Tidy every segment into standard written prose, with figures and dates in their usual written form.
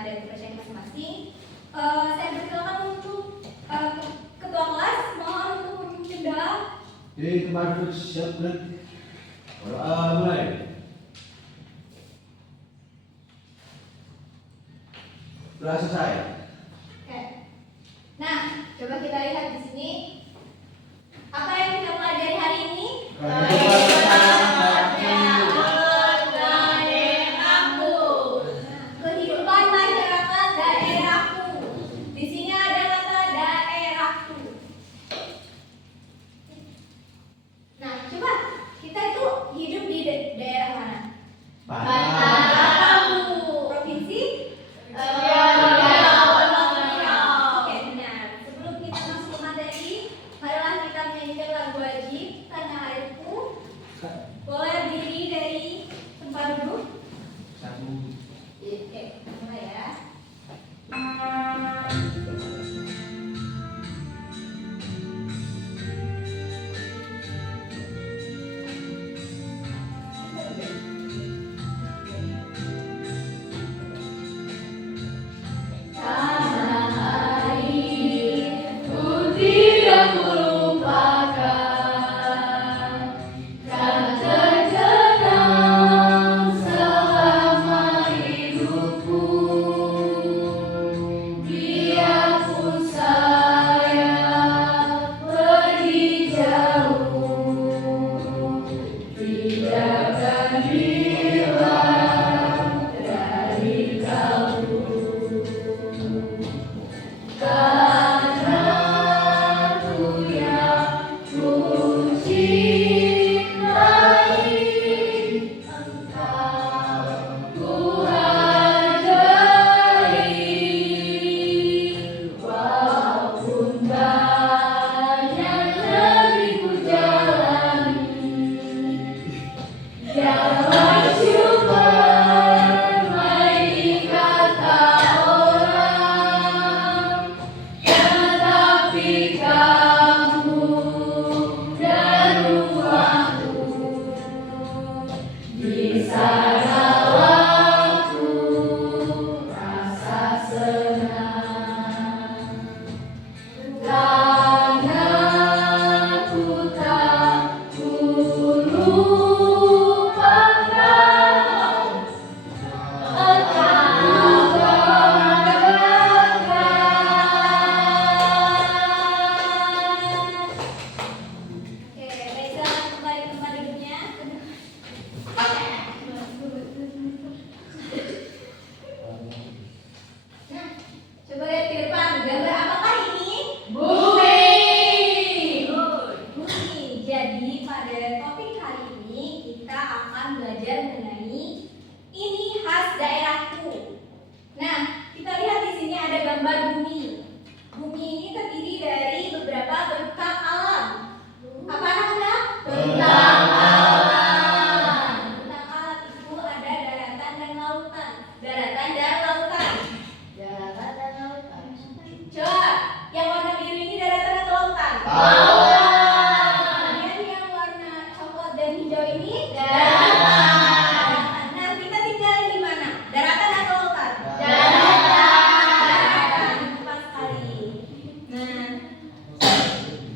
pada tugasnya masing-masing. Saya persilakan untuk ketua kelas, mohon untuk memimpin doa. Jadi kemarin duduk siap dan mulai. Sudah selesai. Oke. Nah, coba kita lihat di sini. Apa yang kita pelajari hari ini? Kehidupan masyarakat daerahku. Di sini ada kata daerahku. Nah, coba kita itu hidup di daerah mana? Provinsi? Oke, benar. Sebelum kita masuk ke materi, marilah kita menyanyikan lagu wajib Tanah Airku. Boleh berdiri dari tempat duduk? Satu. Oke, mulai ya. Oke, Reza kembali ke tempat duduknya. Nah, coba lihat ke depan. Gambar apakah ini? Bumi. Jadi pada topik hari ini kita akan belajar mengenai ini khas daerahku. Nah, kita lihat di sini ada gambar bumi. Bumi ini terdiri dari beberapa bentang alam. Apa namanya? Bentang alam. Bentang alam itu ada daratan dan lautan. Daratan dan lautan. Coba, yang warna biru ini daratan atau lautan? Kemudian yang warna coklat dan hijau ini daratan. Nah, kita tinggal di mana? Daratan atau lautan? Daratan. Tepat sekali. Nah,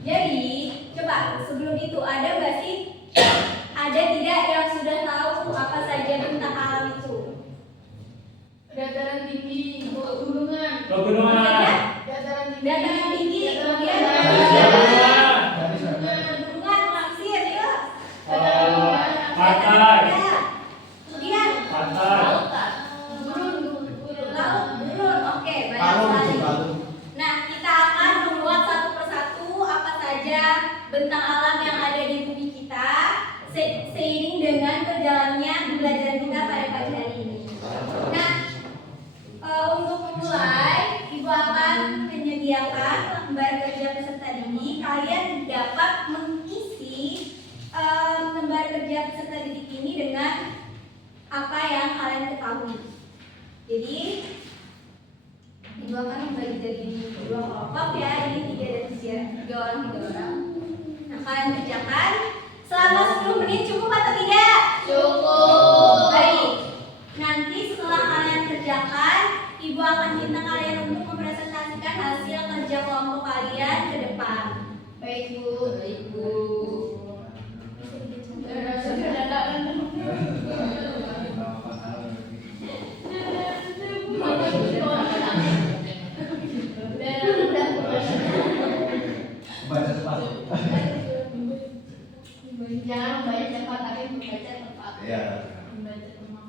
jadi coba sebelum itu ada nggak sih? Ada tidak yang sudah tahu apa saja bentang alam itu? Dataran tinggi, pegunungan. Dataran tinggi, kemudian gunungan, pasir, ya. Pantai. Kemudian laut, gurun. Oke, banyak sekali. Nah, kita akan membuat satu persatu apa saja bentang alam yang ada di bumi kita seiring dengan berjalannya pembelajaran kita pada pagi hari ini. Nah, untuk memulai, Ibu akan menyediakan lembar kerja peserta didik. Kalian dapat mengisi lembar kerja peserta didik ini dengan apa yang kalian ketahui. Jadi, Ibu akan membagi jadi dua kelompok ya. Ini 3 orang. Nah, kalian kerjakan selama 10 menit cukup atau tidak? Cukup. Baik. Nanti setelah kalian kerjakan, Ibu membawakan bintang kalian untuk mempresentasikan hasil kerja kelompok kalian ke depan. Baik Bu. Baik Bu. Sudah datang. Baca cepat. Jangan membaca cepat tapi membaca tepat. Iya. Membaca tepat.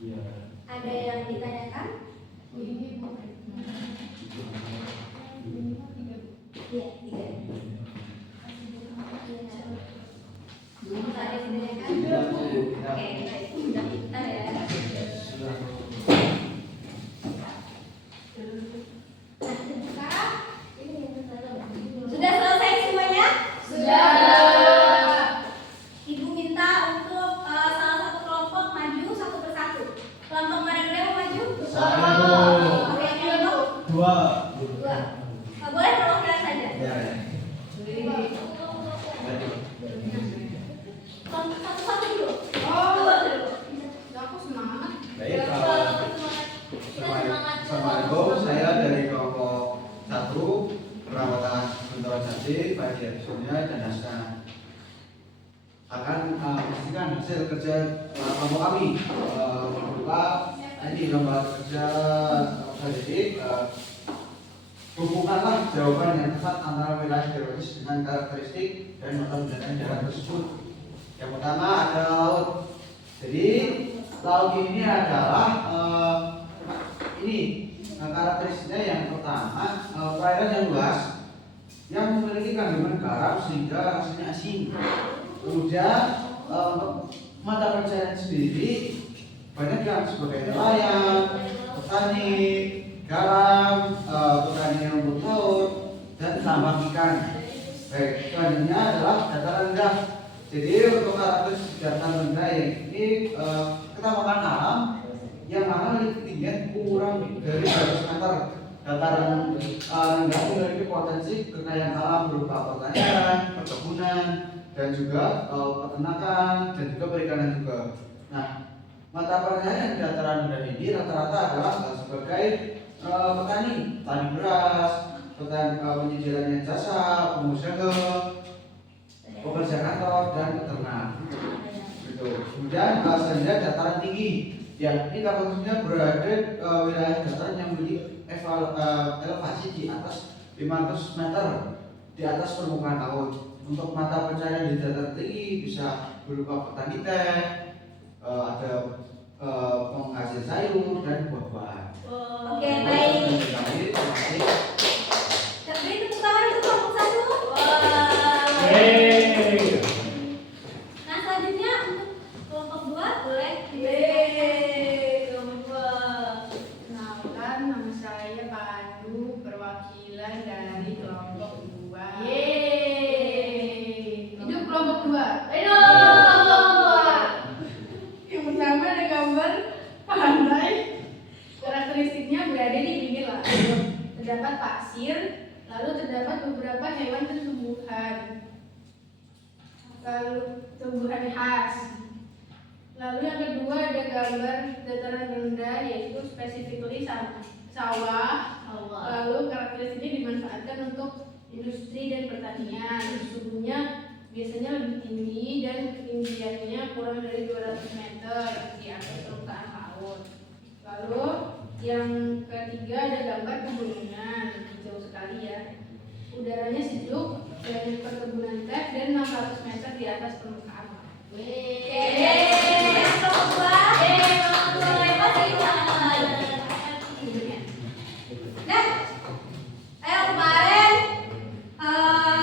Iya. Ada yang ditanyakan? Oh, ini Bu. Iya, tiga. Ada yang ditanyakan? Sudah, Bu. Oke, baik. Sudah pintar ya. Sudah. Sudah selesai semuanya? Sudah. Ibu minta untuk salah satu kelompok maju satu persatu. Kelompok mana dulu yang mau maju? Saya, Bu. Oke, kelompok Dua. dua. Boleh perwakilan saja. Ya, ya. Kelompok satu-satu dulu. Oh. Satu dulu. Aku semangat. Baik, Semangat. Assalamualaikum. Saya dari kelompok 1 perawatan organisasi bagi episodenya dan naskah akan memastikan hasil kerja kelompok kami berupa ini lomba kerja jadi hubungkanlah jawaban yang tepat antara wilayah geografis dengan karakteristik dan mata pelajaran daerah tersebut. Yang pertama ada laut. Jadi laut ini adalah karakteristiknya yang pertama perairan yang luas yang memiliki kandungan garam sehingga rasanya asin. Kemudian mata pencarian sendiri banyak yang sebagai nelayan, petani, garam, petani yang rumput laut, dan tambang ikan. Baik, selanjutnya adalah dataran rendah. Jadi untuk karakteristik dataran rendah yang ini ketamakan alam yang mana ketinggian kurang dari 100 meter. Dataran rendah memiliki potensi kekayaan alam berupa pertanian, perkebunan, dan juga peternakan dan juga perikanan juga. Nah, mata pencarian dataran rendah ini rata-rata adalah sebagai petani beras, penyedia jasa, pengusaha, pekerja kantor, dan peternak. Gitu. Kemudian selanjutnya dataran tinggi. Ya, ini kategorinya berada wilayah dataran yang memiliki elevasi di atas 500 meter di atas permukaan laut. Untuk mata pencarian di dataran tinggi bisa berupa petani teh, ada penghasil sayur dan buah-buahan. Oke, baik. Terima kasih. Beri tepuk tangan untuk kelompok satu. Nah, selanjutnya untuk kelompok dua boleh. Kenalkan, nama saya Pandu, perwakilan dari kelompok 2. Hidup kelompok 2. Yang pertama ada gambar pantai. Karakteristiknya berada di pinggir laut. Terdapat pasir, lalu terdapat beberapa hewan dan tumbuhan. Lalu tumbuhan khas. Lalu yang kedua ada gambar dataran rendah, yaitu specifically sawah. Lalu karakteristiknya dimanfaatkan untuk industri dan pertanian. Suhunya biasanya lebih tinggi dan ketinggiannya kurang dari 200 meter di atas permukaan laut. Lalu yang ketiga ada gambar pegunungan, jauh sekali ya. Udaranya sejuk dan perkebunan teh dan 600 meter di atas permukaan laut. Nah, ayo kemarin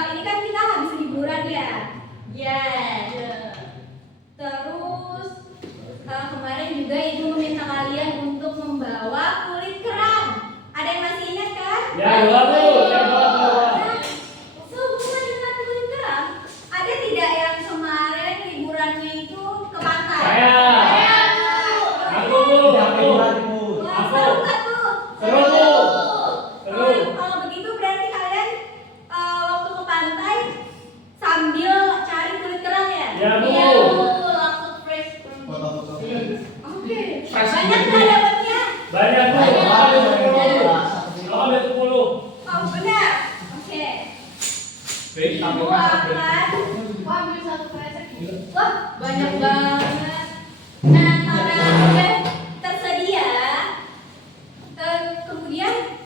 ini kan kita habis liburan ya. Terus kemarin juga ibu meminta kalian untuk membawa kulit kerang. Ada yang masih ingat kan? Ya, bawa Bu. Ya, bawa. Nah, sehubungan dengan kulit kerang, ada tidak yang kemarin liburannya itu ke pantai? Saya. Aku, Bu. Aku. Wah, seru kan Bu? Seru, Bu. Seru. Kalau begitu berarti kalian waktu ke pantai sambil cari kulit kerang ya? Ya, Bu. Iya Bu, langsung fresh. Foto-foto. Wah, banyak banget. Nah, karena udah tersedia, kemudian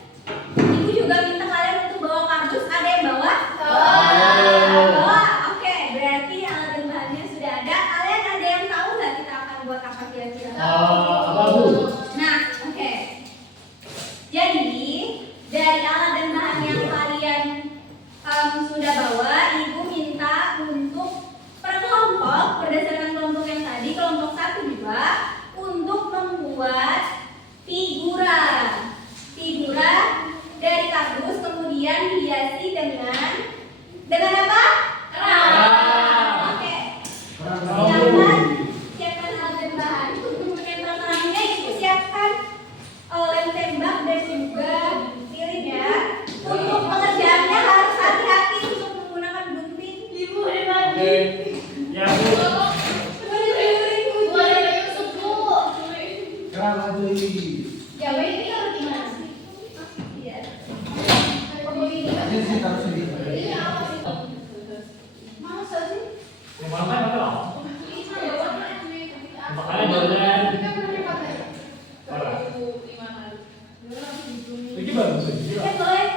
ibu juga minta kalian untuk bawa kardus. Ada yang bawa? Bawa. Oke, berarti alat dan bahannya sudah ada. Kalian ada yang tahu nggak kita akan buat apa kira-kira? Apa Bu? Nah, oke. Jadi dari alat dan bahan yang kalian sudah bawa, ibu minta untuk per kelompok berdasarkan kelompok yang tadi, kelompok 1 juga untuk membuat figura dari kardus, kemudian dihiasi dengan apa? Kerang. Oke. Siapkan alat dan bahan. Untuk menempel kerangnya ibu siapkan lem tembak dan juga lilin ya. Untuk pengerjaannya harus hati-hati untuk menggunakan gunting. Ibu hebat. Oke. Ya Bu. Kerang lagi. Ya, ini harus gimana sih? Iya. Ini sih taruh sini. Masa sih? Yang mana mana? Makanya jalan. Ini bagus sih. Ya, boleh.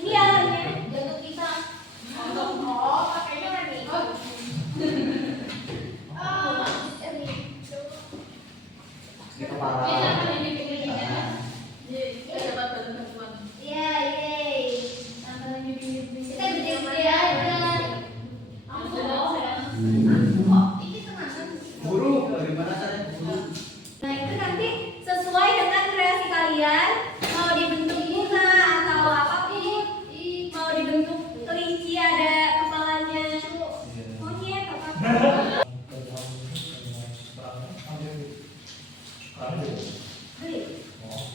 Ini alatnya. Di kepala. Iya, kita gede-gede aja. Guru, bagaimana caranya guru? Nah, itu nanti sesuai dengan kreasi kalian, mau dibentuk bunga atau apapun, mau dibentuk kelinci ada kepalanya, monyet apa.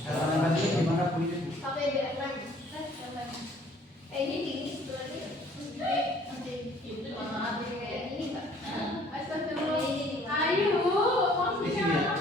Cara nembaknya gimana Bu ini? Ini tinggi sebetulnya. Astagfirullah. Ayo, Di sini ya.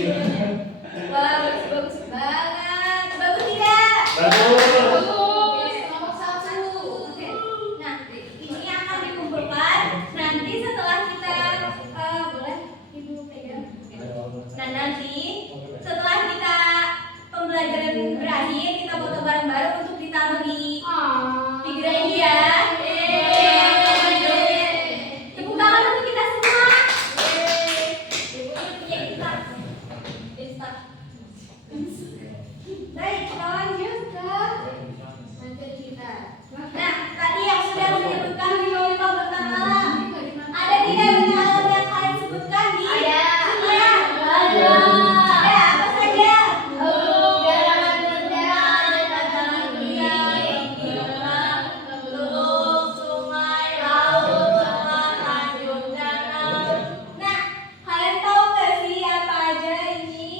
Wah, bagus banget. Bagus tidak? Bagus. Nomor satu. Oke. Nah, ini akan dikumpulkan nanti setelah kita boleh Ibu pegang. Nah, nanti setelah kita pembelajaran berakhir, kita foto bareng-bareng untuk ditaruh di gerai ini ya. Tepuk tangan untuk kita semua. Ibu punya kita. Baik, kita lanjut ke materi kita. Nah, tadi yang sudah menyebutkan di contoh bentang alam. Ada tidak bentang alam yang kalian sebutkan di? Ada. Ada. Apa saja? Nah, kalian tahu nggak sih apa aja ini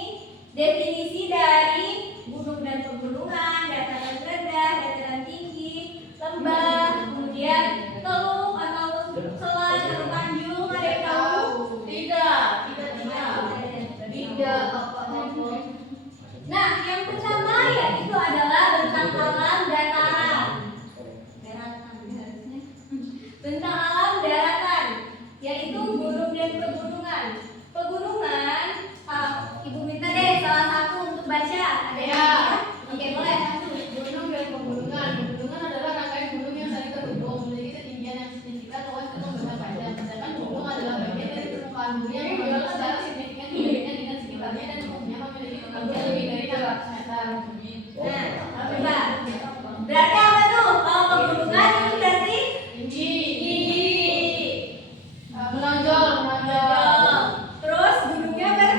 definisi dari gunung dan pegunungan, dataran rendah, dataran tinggi, lembah, kemudian teluk atau selat atau tanjung, ada yang tahu? Tidak. Nah, yang pertama yaitu adalah bentang alam dataran. Bentang alam daratan, yaitu gunung dan pegunungan. Pegunungan, Ibu minta deh salah satu untuk baca. Ada yang Ya. Oke, boleh. Gunung dan pegunungan. Pegunungan adalah rangkaian gunung yang saling terhubung, memiliki ketinggian yang signifikan, luas dan membentang panjang. Sedangkan gunung adalah bagian dari permukaan bumi yang bergerak secara signifikan dibandingkan dengan sekitarnya dan umumnya memiliki ketinggian lebih dari 600 meter. Nah, coba. Berarti apa tuh? Kalau pegunungan itu berarti Tinggi. tinggi. Menonjol. Terus gunungnya ber?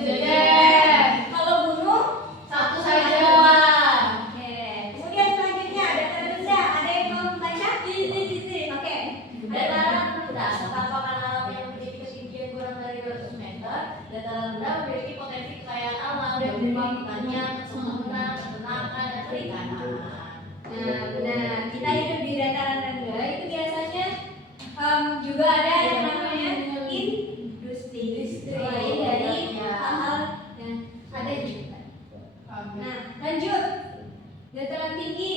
Jejer. Kalau gunung Satu saja. Oke. Kemudian selanjutnya dataran rendah. Ada yang mau membaca? Oke. Dataran rendah merupakan alam yang memiliki ketinggian kurang dari 200 meter. Dataran rendah memiliki potensi kekayaan alam yang berupa pertanian, perkebunan, peternakan, dan perikanan. Nah, benar. Kita hidup di dataran rendah itu biasanya juga ada yang namanya industri lain dari hal-hal yang ada di kita. Nah, lanjut. Dataran tinggi.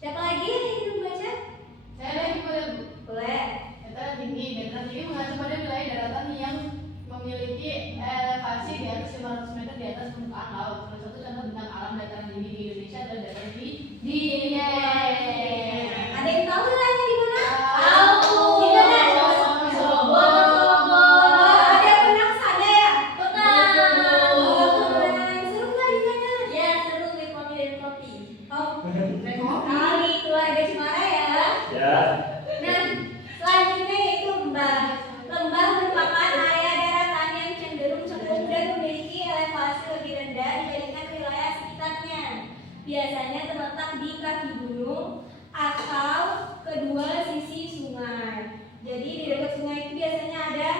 Siapa lagi yang ingin membaca? Saya lagi pada Boleh. dataran tinggi. Dataran tinggi mengacu pada wilayah daratan yang memiliki elevasi di atas 500 meter di atas permukaan laut. Salah satu contoh bentang alam dataran tinggi di Indonesia adalah dataran tinggi di Ada yang tahu wilayahnya di mana? Tahu. Di mana? Cirebon. Ada yang pernah ke sana ya? Benar. Oh, keren. Seru nggak di sana? Ya, seru nih kopi dan kopi. Oh, kali keluarga Cemara ya. Ya. Nah, selanjutnya yaitu lembah. Lembah merupakan area daratan yang cenderung cekung dan memiliki elevasi lebih rendah dibandingkan wilayah sekitarnya. Biasanya terletak di kaki gunung atau kedua sisi sungai. Jadi di dekat sungai itu biasanya ada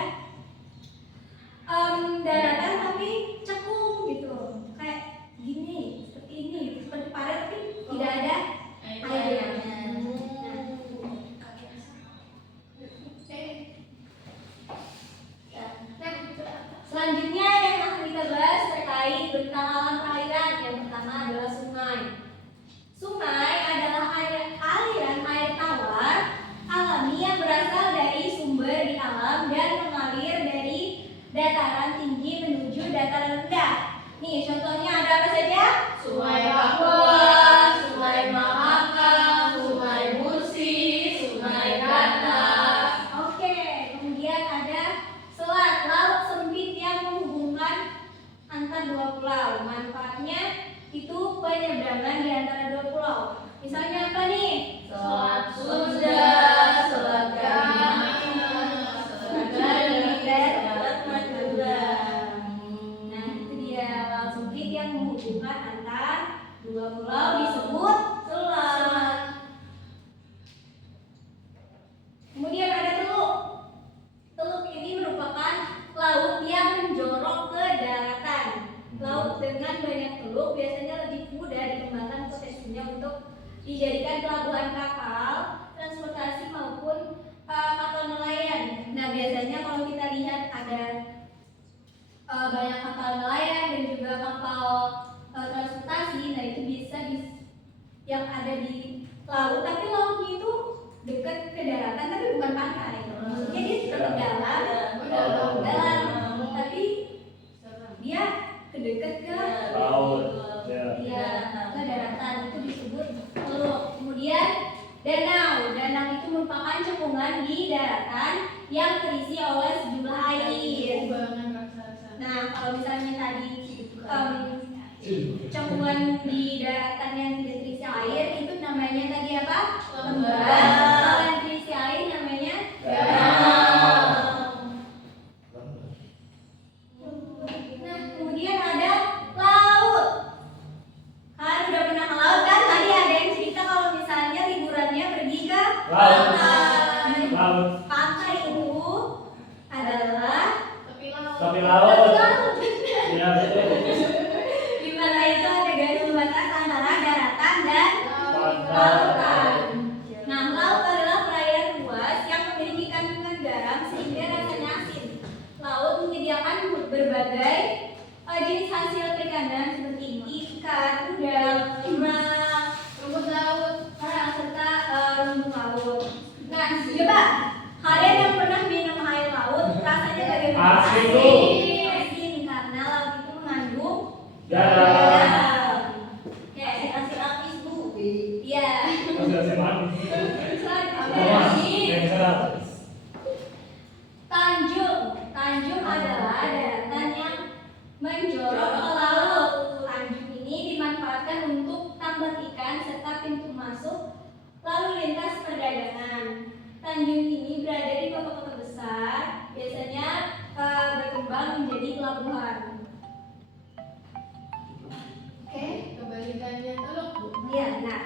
daratan tapi cekung gitu, kayak gini, seperti ini, seperti parit tapi tidak ada airnya. Selanjutnya yang akan kita bahas terkait bentang alam perairan. Yang pertama adalah sungai. Sungai adalah aliran air tawar alami yang berasal dari sumber di alam dan mengalir dari dataran tinggi menuju dataran rendah. Nih, contohnya ada apa saja? Sungai Kapuas, Sungai Mahakam, Sungai Musi, Sungai Katas. Oke, kemudian ada selat, laut sempit yang menghubungkan antar dua pulau. Manfaatnya itu penyeberangan di antara dua pulau. Misalnya apa nih? Selat Sunda, Selat Ganggang, Selat Ganggang, Selat Madura. Nah, itu dia laut sempit yang menghubungkan antar dua pulau disebut selat. Kemudian ada teluk. Teluk ini merupakan laut yang menjorok ke daratan. Laut dengan banyak teluk biasanya lebih mudah dikembangkan potensinya untuk dijadikan pelabuhan kapal, transportasi maupun kapal nelayan. Nah, biasanya kalau kita lihat ada banyak kapal nelayan dan juga kapal transportasi. Nah itu bisa yang ada di laut, tapi lautnya itu dekat ke daratan tapi bukan pantai. Maksudnya dia tetap dalam, tapi dia kedekat ke Laut. Ya. ya ke daratan, itu disebut teluk. Kemudian danau itu merupakan cekungan di daratan yang terisi oleh sejumlah air. Kubangan raksasa. Nah kalau misalnya tadi cekungan di daratan yang tidak terisi air itu namanya tadi apa? Lembah. Kalau yang terisi air namanya danau. Nah kemudian ada laut. Kalian udah pernah ke laut kan? Tadi ada yang cerita kalau misalnya liburannya pergi ke Laut. pantai. Laut. Pantai itu adalah Tapi laut. laut. Ya betul. Di pantai itu ada garis pembatas antara daratan dan Pantai. lautan. Nah, laut adalah perairan luas yang memiliki kandungan garam sehingga rasanya asin. Laut menyediakan berbagai jenis hasil perikanan seperti ikan, udang, kerang, Rumput laut. serta rumput laut. Nah, coba kalian yang pernah minum air laut rasanya bagaimana? Asin, Bu. Asin karena laut itu mengandung Garam. Oke, Asin amis Bu. iya. Masih manis. Selanjutnya, Yang serat. Tanjung adalah daratan yang menjorok ke laut. Tanjung ini dimanfaatkan untuk tambak ikan serta pintu masuk lalu lintas perdagangan. Tanjung ini berada di kota-kota besar, biasanya berkembang menjadi pelabuhan. Oke, Kebalikannya teluk, Bu. iya benar.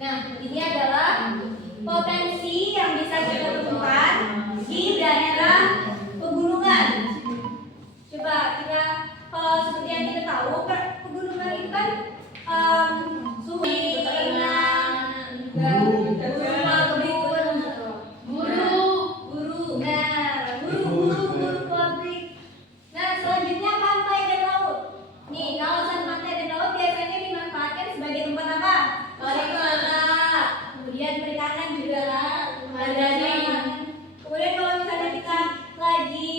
Nah, ini adalah potensi yang bisa kita temukan di daerah pegunungan. Coba kita seperti yang kita tahu, pegunungan itu kan suhu tenang, buru, buru pabrik. Nah, selanjutnya pantai dan laut. Nih, kawasan pantai dan laut biasanya dimanfaatkan sebagai tempat apa? Pariwisata. Kemudian perikanan juga ada nih. Kemudian kalau misalnya kita lagi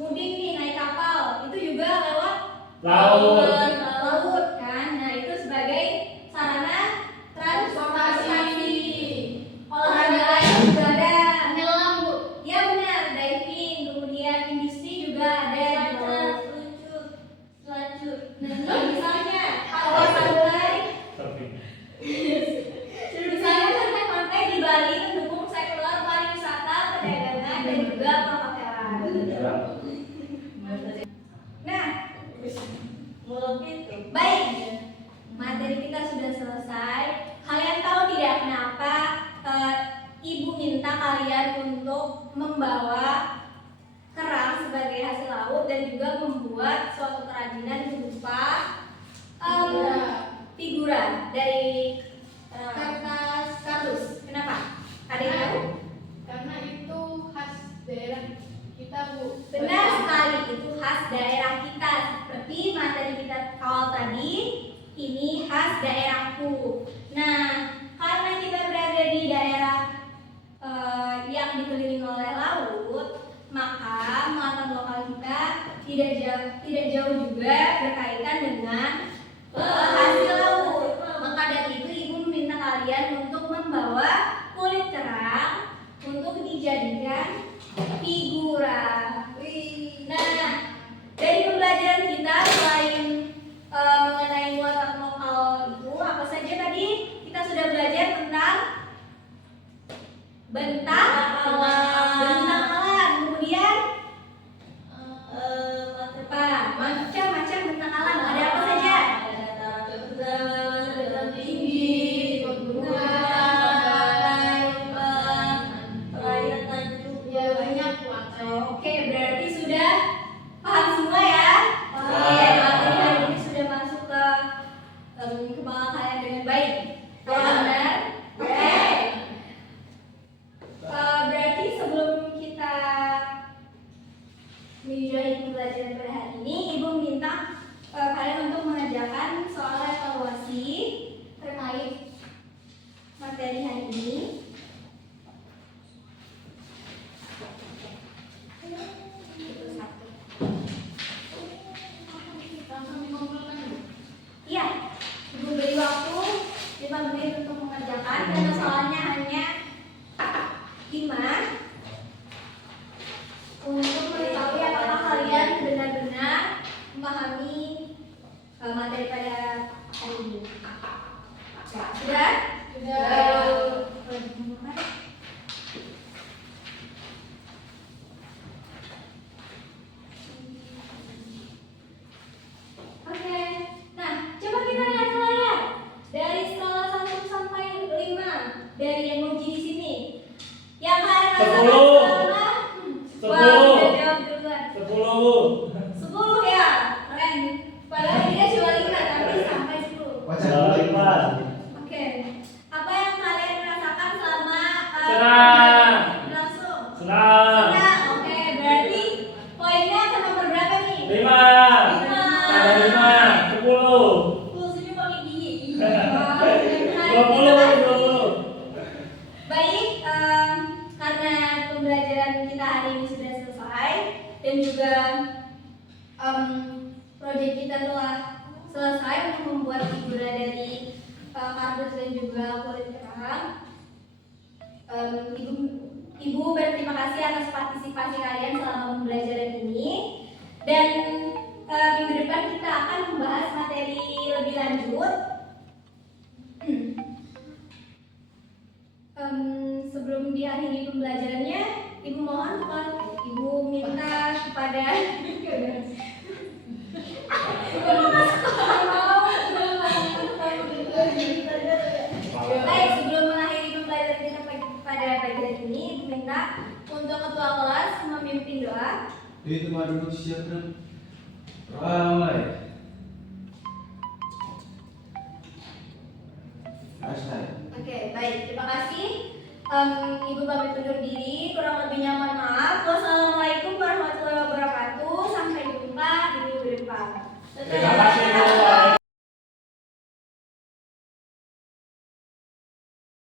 mudik nih naik kapal, itu juga lewat Laut. laut kan. Nah, itu sebagai sarana transportasi. Olahraga lain juga ada. Menyelam, Bu. Ya benar, diving, kemudian industri juga ada. Selanjut. Nah, misalnya kalau pantai, misalnya pantai di Bali mendukung sektor pariwisata, perdagangan dan juga perhotelan. Nah, baik, materi kita sudah selesai. Kalian tahu tidak kenapa ibu minta kalian untuk membawa kerang sebagai hasil laut dan juga membuat suatu kerajinan berupa figura dari kertas kardus. Kenapa? Ada yang tahu? Karena itu khas daerah kita, Bu. Benar sekali, itu khas daerah kita. Seperti materi kita awal tadi, ini khas daerahku. Nah, karena kita berada di daerah yang dikelilingi oleh laut, maka makanan lokal kita tidak jauh juga berkaitan dengan hasil laut. Maka dari itu ibu meminta kalian untuk membawa kulit kerang untuk dijadikan figura. Nah, dari pembelajaran kita selain mengenai muatan lokal itu, apa saja tadi kita sudah belajar tentang bentang alam, kemudian macam-macam bentang alam. Ada apa saja? menyudahi pembelajaran pada hari ini, Ibu minta kalian untuk mengerjakan soal evaluasi terkait materi hari ini. Itu satu. Langsung dikumpulkan. Iya, Ibu beri waktu 5 menit untuk mengerjakan karena soalnya hanya 5 untuk mengetahui apakah kalian benar-benar memahami materi pada hari ini. Sudah? Oke. Nah, coba kita lihat ke layar. Dari skala 1 sampai 5 dari emoji di sini. Yang kalian rasakan 10. selama Wah, 10. sudah jawab duluan. 10. 10 ya, keren. Padahal dia cuma 5 tapi sampai 10. Wajah dulu. Oke. Apa yang kalian rasakan selama Senang. berlangsung? Senang. Senang. Oke, berarti poinnya akan nomor berapa nih? 5. Ada 5. 10. Pulsanya pakai gigi. 20. Baik, karena pembelajaran kita hari ini sudah selesai dan juga proyek kita telah selesai untuk membuat figura dari kardus dan juga kulit kerang. Ibu berterima kasih atas partisipasi kalian selama pembelajaran ini dan minggu depan kita akan membahas materi lebih lanjut. Sebelum diakhiri pembelajarannya, Ibu mohon Ibu minta kepada Baik, sebelum mengakhiri pembelajaran kita pada pagi hari ini, Ibu minta untuk ketua kelas memimpin doa. Itu mah duduk siap dong. Mulai. Selesai. Oke, baik, terima kasih. Ibu pamit undur diri, kurang lebihnya mohon maaf. Wassalamualaikum warahmatullahi wabarakatuh. Sampai jumpa di minggu depan. Terima